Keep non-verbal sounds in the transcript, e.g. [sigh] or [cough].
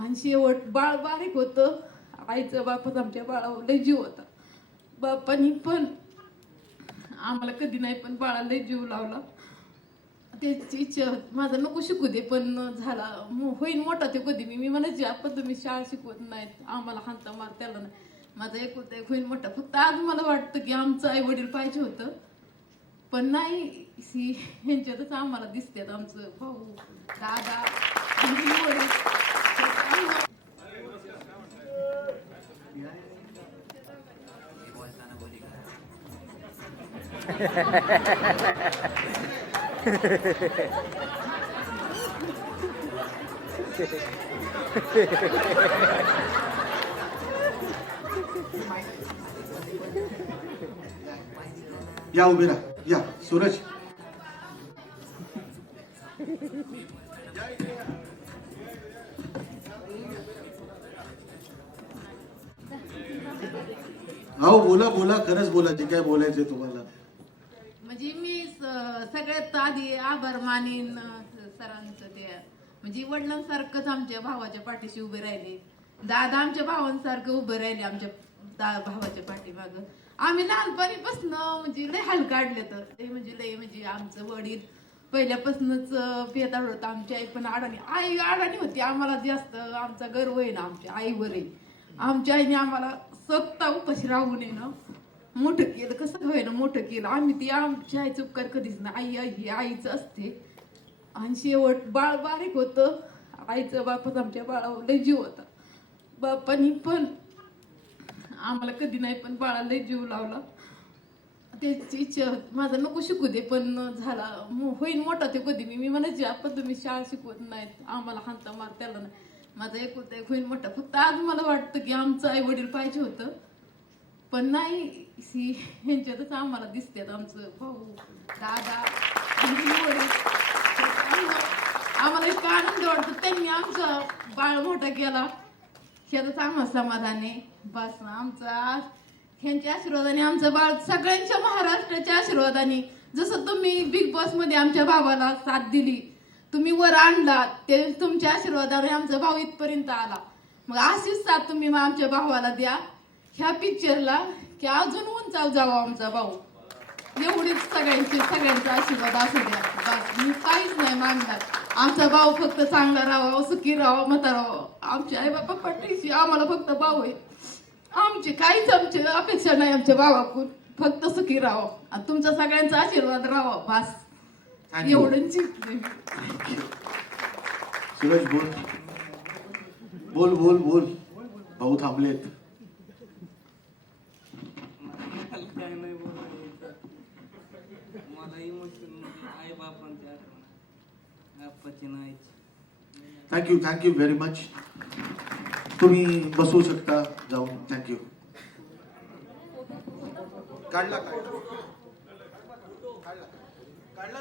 आणि शेवट बाळ बारीक होतं. आईचं बापच आमच्या बाळावर लय जीव होता. बापानी पण आम्हाला कधी नाही पण बाळाला लय जीव लावला. त्याची इच्छा माझा माझं नको शिकू दे पण झाला. मो- होईन मोठा ते कधी. मी मी म्हणायची आपण तुम्ही शाळा शिकवत नाहीत. आम्हाला हांता मार त्याला नाही. माझा एक होता एक होईन मोठा. फक्त आज मला वाटतं की आमचं आई वडील पाहिजे होतं. पण नाही सी ह्यांच्यातच आम्हाला दिसतात आमचं भाऊ दादा आणि वडील. [laughs] या उभे राहा. या सूरज. अहो बोला बोला खरंच बोला जे काय बोलायचंय तुम्हाला. म्हणजे मी सगळ्यात आधी आभार मानेन सरांचं ते. म्हणजे वडिलांसारखंच आमच्या भावाच्या पाठीशी उभे राहिले. दादा आमच्या भावांसारखं उभे राहिले आमच्या भावाच्या पाठीमाग. आम्ही लहानपणीपासून म्हणजे लय हाल काढले तर. ते म्हणजे लय म्हणजे आमचं वडील पहिल्यापासूनच पेत होतं. आमची आई पण अडाणी. आई अडाणी होती. आम्हाला जास्त आमचा गर्व आहे ना आमच्या आईवर आहे. आमच्या आईने आम्हाला स्वतः उपाशी राहू नये ना मोठं केलं. कसं होईना मोठं केलं. आम्ही ती आमच्या आईचं उपकार कधीच नाही. आई आई ही आईच असते. आणि शेवट बाळ बारीक होतं. आईचं बापच आमच्या बाळावर लय जीव होता. बापानी पण आम्हाला कधी नाही पण बाळाला लय जीव लावला. त्याची इच्छा माझा नको शिकू दे पण झाला. होईन मोठा ते कधी. मी मी म्हणायची आपण तुम्ही शाळा शिकवत नाहीत. आम्हाला हांता मार त्याला नाही. माझा एक होता एक होईन मोठा. फक्त आज मला वाटतं की आमचं आई वडील पाहिजे होतं. पण नाही सी ह्यांच्यातच आम्हाला दिसतात आमचं भाऊ दादा आम्हाला इतका आनंद वाटतो त्यांनी आमचा बाळ मोठा केला. ह्याच आम्हाला समाधान आहे. बस आमचा ह्यांच्या आशीर्वादाने आमचं बाळ सगळ्यांच्या महाराष्ट्राच्या आशीर्वादाने. जसं तुम्ही बिग बॉसमध्ये आमच्या भावाला साथ दिली तुम्ही वर आणला ते तुमच्या आशीर्वादाने आमचा भाऊ इथपर्यंत आला. मग अशीच साथ तुम्ही मग आमच्या भावाला द्या. ह्या पिक्चरला की अजून उंचाव जावा आमचा भाऊ. एवढीच सगळ्यांची सगळ्यांचा आशीर्वाद असू द्या. बस मी काहीच नाही मागणार आमचा भाऊ फक्त चांगला राहावा सुखी राहावा मता राहावा आमचे आई बाबा पाठीशी आम्हाला फक्त भाऊ आहे. आमची काहीच आमची अपेक्षा नाही आमच्या भावाकडून. फक्त सुखी राहावं. आणि तुमचा सगळ्यांचा आशीर्वाद राहावा. बस. एवढंच. सूरज बोल. बोल बोल बोल. भाऊ थांबलेत मला काय नाही बोलायचं मला आई बापांची आठवण आप्पाची नाही थँक्यू थँक्यू व्हेरी मच तुम्ही बसू शकता जाऊन. थँक्यू काढला काढला. काढला